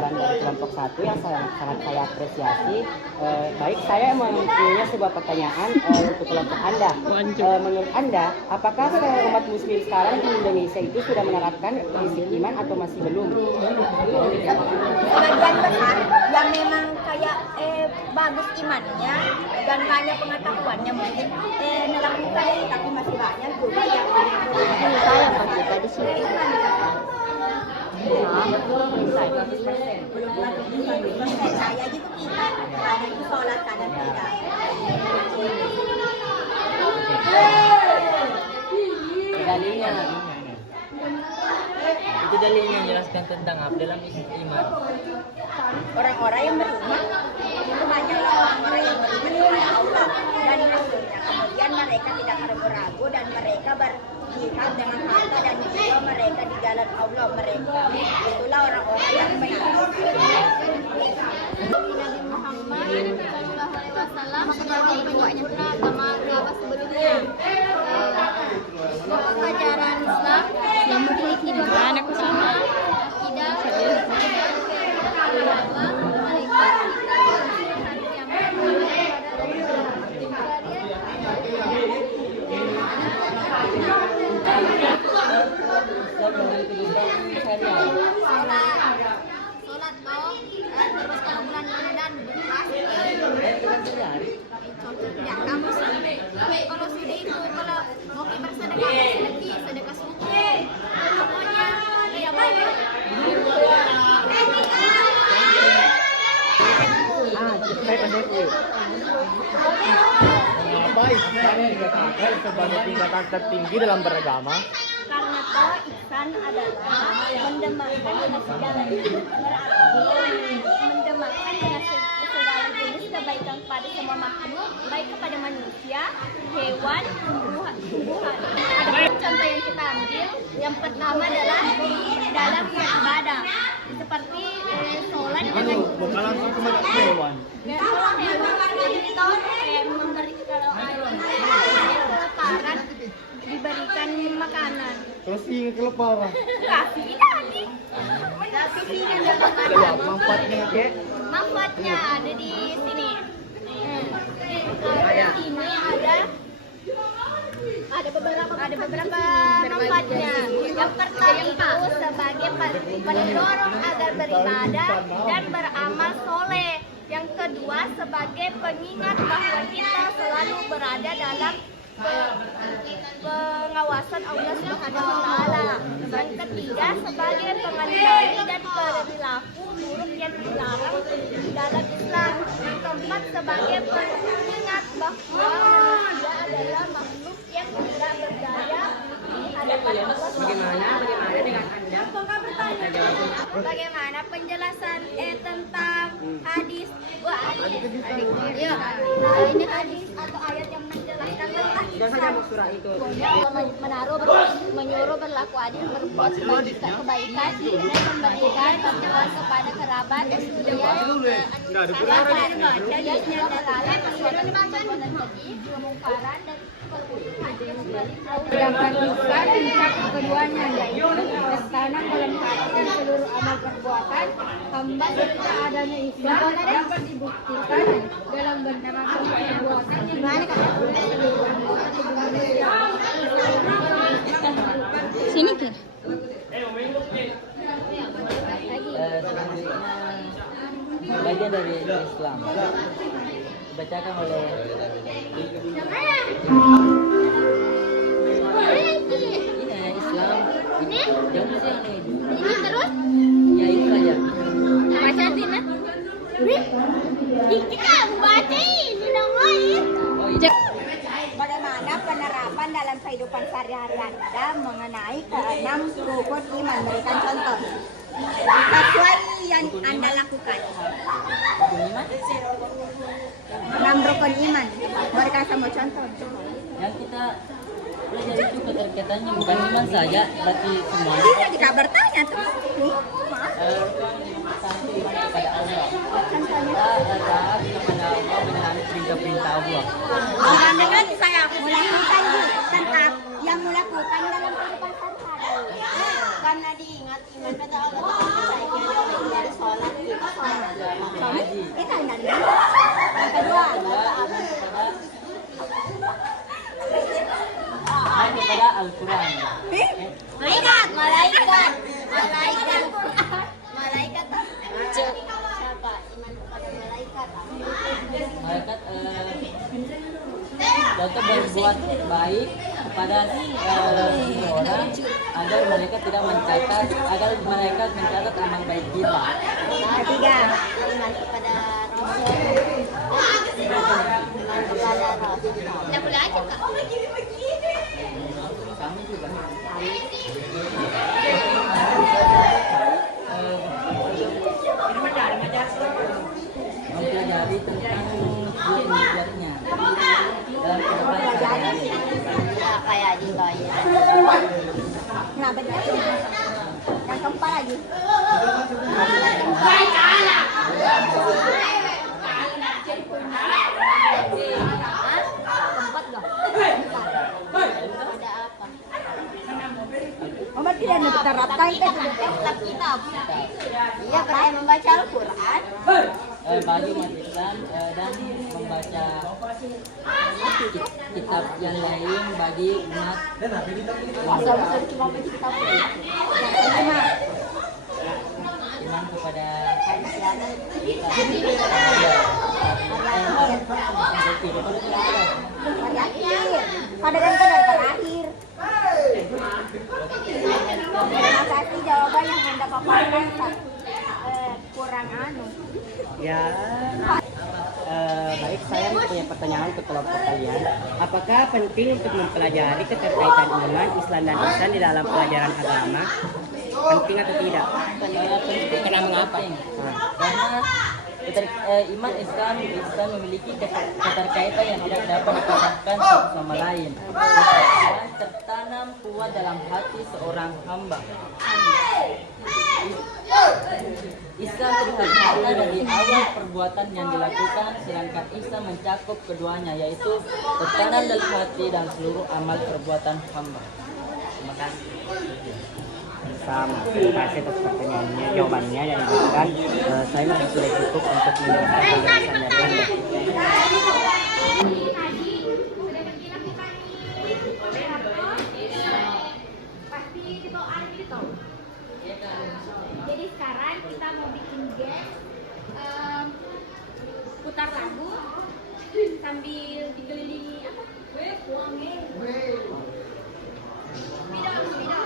saran dari kelompok satu yang sangat saya apresiasi. Baik, saya mempunyai sebuah pertanyaan untuk kelompok Anda. Menurut Anda, apakah umat muslim sekarang di Indonesia itu sudah menerapkan prinsip iman atau masih belum? Sebagian besar yang memang kayak bagus imannya dan banyak pengetahuannya mungkin melakukan, tapi masih banyak juga yang saya kita di sini. saya gitu kita ada yang sholat ada yang tidak. Dalilnya itu dalilnya menjelaskan tentang apa dalam iman. Orang-orang yang beriman itu banyaklah orang-orang yang beriman kepada Allah dan Rasulnya. Kemudian mereka tidak ragu-ragu dan mereka berjihad dengan harta dan jiwa mereka di jalan Allah mereka. Itulah orang-orang yang benar. Nabi Muhammad Shallallahu Alaihi Wasallam sebagai penyempurna agama sebelumnya. Pokok ajaran Islam yang memiliki dua sama akidah sholat toh terus kalau bulan Ramadan ya kamu kalau sudah itu kalau mau bersedekah sedekah suci pokoknya tidak boleh Apa Islam dikatakan sebagai tingkatan tertinggi dalam beragama? Karena toh ihsan adalah mendemakkan dengan segala jenis, berarti mendemakkan dengan segala jenis kebaikan pada semua makhluk, baik kepada manusia, hewan, tumbuhan. Ada contoh yang kita ambil, yang pertama adalah dalam beribadah, seperti sholat dengan Bukan langsung ke hewan. kalau hewan itu memberi kalau kelaparan diberikan makanan. Terus ingat kelaparan. Kasih tadi. Manfaatnya kek? Manfaatnya ada di sini. Ini ada beberapa manfaatnya. Yang pertama itu sebagai pendorong agar beribadah dan beramal soleh. Yang kedua sebagai pengingat bahwa kita selalu berada dalam pengawasan Allah Subhanahu wa taala. Yang ketiga sebagai pengendali dan perilaku buruk yang dilarang dalam Islam. Yang keempat sebagai pengingat bahwa manusia adalah makhluk yang tidak berdaya di hadapan Allah Subhanahu wa taala. dengan Anda? Bagaimana penjelasan tentang hadis? Iya. Ini hadis atau ayat yang menjelaskan tentang Islam. Menyuruh berlaku adil, berbuat kebaikan dan memberikan bantuan kepada kerabat, kemudian perbuatan keji, kemungkaran dan sedangkan ihsan mencakup keduanya yaitu bertanam dalam hati dan seluruh amal perbuatan hamba serta adanya Islam dapat dibuktikan dalam berbagai perbuatan sini kan Selanjutnya bagian dari Islam dibacakan oleh ini Islam ini jangan sih ini terus ya itu saja baca Tina kita baca ini namanya bagaimana penerapan dalam kehidupan sehari-hari Anda mengenai keenam rukun iman? Berikan contoh sesuai yang Anda lakukan. 6 rukun iman, berikan semua contoh. yang kita pelajari itu keterkaitannya bukan iman saja berarti semua Bisa jika bertanya tuh ini. satu iman kepada Allah Contohnya. kita taat kepada Allah menaati perintah-perintah Allah. Orang dengan saya melakukan tentang yang melakukan dalam kehidupan sehari-hari. Karena diingat iman kata Allah Taala, saya sholat Al-Quran. Malaikat, malaikat, malaikat, malaikat. Siapa? Iman kepada malaikat. Malaikat contoh berbuat baik kepada seseorang agar malaikat tidak mencatat, agar malaikat mencatat amal baik kita. Ketiga, iman kepada Rasul. Iman kepada Rasul. Tidak boleh aja kak. Kami juga mempelajari tentang mujizatnya dalam kehidupan sehari-hari. Ya kayak di ya. Kenapa dia? Yang keempat lagi. Keempat dong. Ada apa? Mama tidak ada terapkan Kitab kitab. Iya kayak membaca Al-Quran. Bagi umat Islam dan membaca kitab yang lain bagi umat Asal cuma baca kitab. iman kepada Pada kan dari terakhir. Terima kasih jawaban yang Anda paparkan. Kurang anu. Ya, baik, saya punya pertanyaan untuk kelompok kalian. Apakah penting untuk mempelajari keterkaitan iman, Islam dan ihsan di dalam pelajaran agama? Penting atau tidak? penting. Kenapa mengapa? Karena iman Islam memiliki keterkaitan yang tidak dapat dipisahkan satu sama lain dan tertanam kuat dalam hati seorang hamba. Islam terlihat dari awal perbuatan yang dilakukan, sedangkan ihsan mencakup keduanya, yaitu tertanam dalam hati dan seluruh amal perbuatan hamba. Terima kasih. Sama, terima kasih atas pertanyaannya, jawabannya yang diberikan. Saya merasa sudah cukup untuk menjelaskan penjelasannya Anda. Jadi sekarang kita mau bikin game putar lagu sambil dikelilingi apa?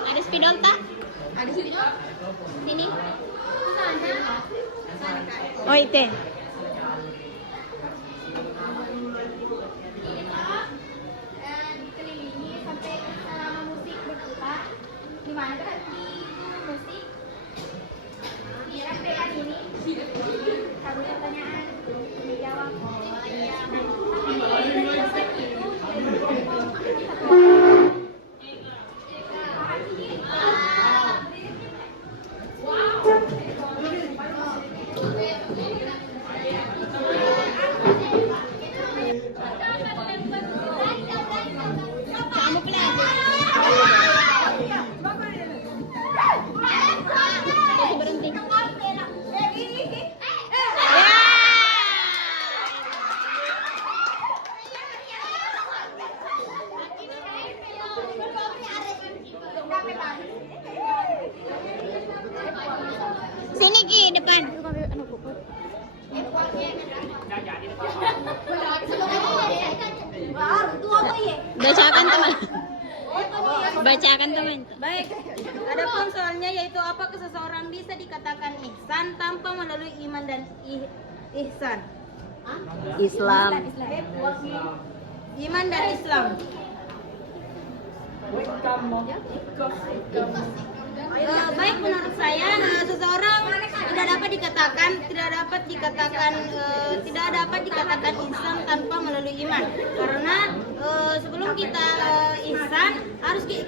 Ada spidol tak? Ada spidol? Sini. Oh itu. Dikelilingi sampai selama musik berputar. Di mana berhenti musik? Kira pelan ini. Satu pertanyaan menjawab. Kamu pelajari. Berhenti. Sini Ki, depan. Bacakan teman. Bacakan teman. Baik, adapun soalnya yaitu apakah seseorang bisa dikatakan ihsan tanpa melalui iman dan ihsan? Islam. Iman dan Islam. Baik, menurut saya seseorang tidak dapat dikatakan ihsan tanpa melalui iman, karena sebelum kita ihsan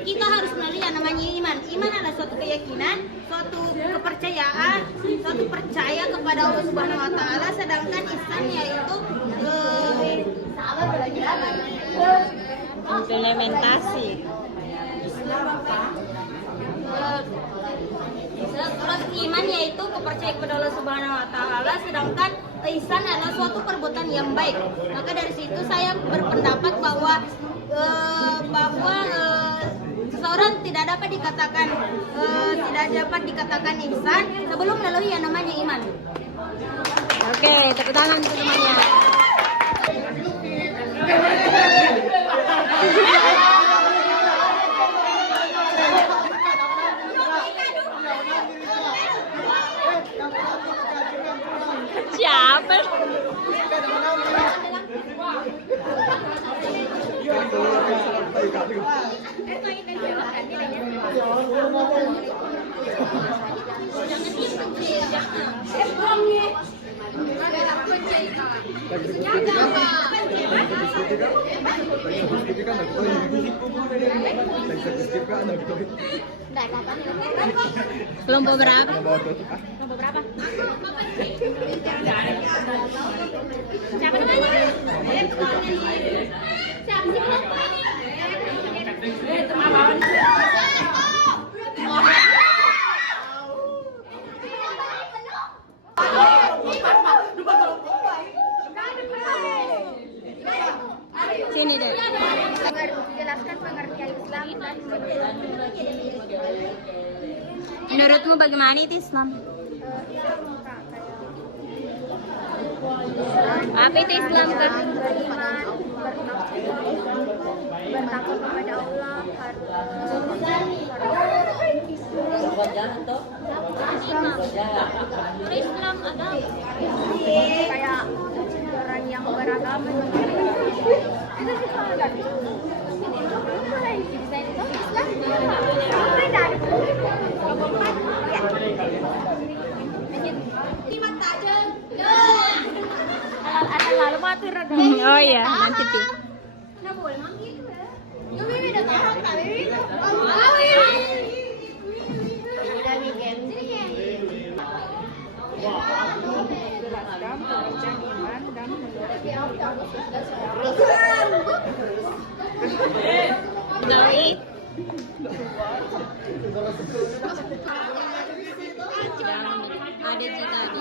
kita harus melalui yang namanya iman. Iman adalah suatu keyakinan, suatu kepercayaan, suatu percaya kepada Allah Subhanahu Wa Taala, sedangkan ihsan yaitu Implementasi. Terus iman yaitu kepercayaan kepada Allah Subhanahu Wa Taala, sedangkan ihsan adalah suatu perbuatan yang baik. Maka dari situ saya berpendapat bahwa tidak dapat dikatakan ihsan sebelum melalui yang namanya iman. Oke, tepuk tangan untuk semuanya. Siapa? Kelompok berapa? Kelompok berapa? Siapa namanya? Sini deh. Jelaskan pengertian Islam dan menurutmu bagaimana itu Islam? Apa itu Islam, Kak? Beriman, bertakwa kepada Allah, Berbuat jahat toh? Berbuat jahat. Islam agama. Kayak orang yang beragama. Itu sih kalau kan. Lalu mati Oh iya, nanti tuh. Jelaskan pengertian iman dan Doi. Ada sih tadi.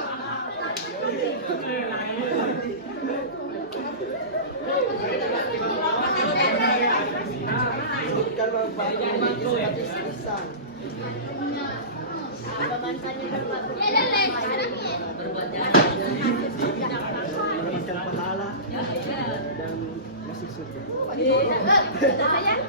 Berbuat jahat. Mendapatkan pahala dan masuk surga. Jangan.